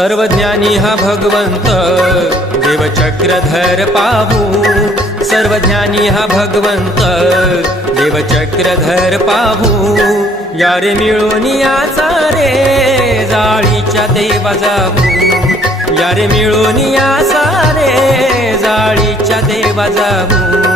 सर्वज्ञानी हा भगवंत देव चक्रधर पाहू, सर्वज्ञानी हा भगवंत देव चक्रधर पाहू। या रे मिळून याचा रे जाळीच्या देवा जाऊ, या रे मिळून याचा रे जाळीच्या देवा जाऊ।